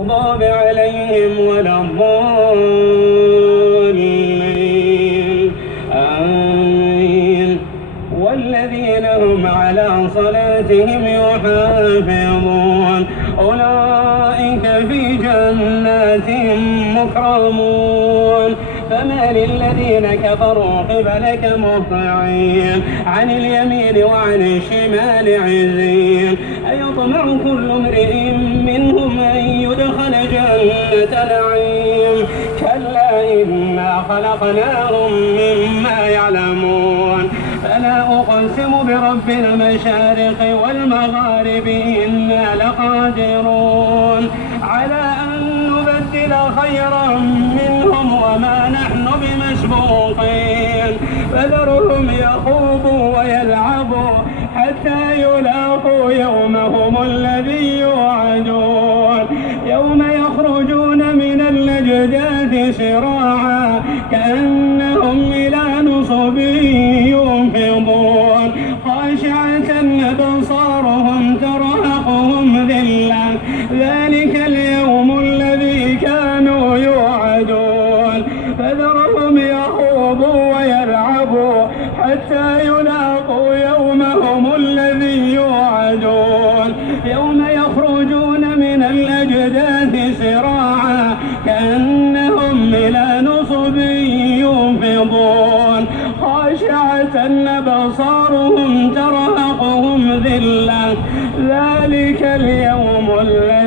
المغضوب عليهم ولا الضالين آمين. والذين هم على صلاتهم يحافظون أولئك في جنات مكرمون. فما للذين كفروا قبلك مهطعين عن اليمين وعن الشمال عزين أيطمع كل امرئ منهم أن يدخل جنة نعيم كلا إنا خلقناهم مما يعلمون. فلا أقسم برب المشارق والمغارب إنا لقادرون على أن نبدل خيرا منهم وما نحن بمسبوقين. فذرهم يخوضوا ويلعبوا حتى يلاقوا يومهم الذي يوعدون يوم يخرجون من الأجداث سراعا كأنهم إلى نصب يوفضون خاشعة أبصارهم ترهقهم ذلة ذلك اليوم الذي كانوا يوعدون. فذرهم يخوضوا ويلعبوا حتى يلاقوا يومهم الذي يوعدون يوم يخرجون من الأجداث سراعا كأنهم إلى نصب يوفضون خاشعة أبصارهم ترهقهم ذلة ذلك اليوم الذي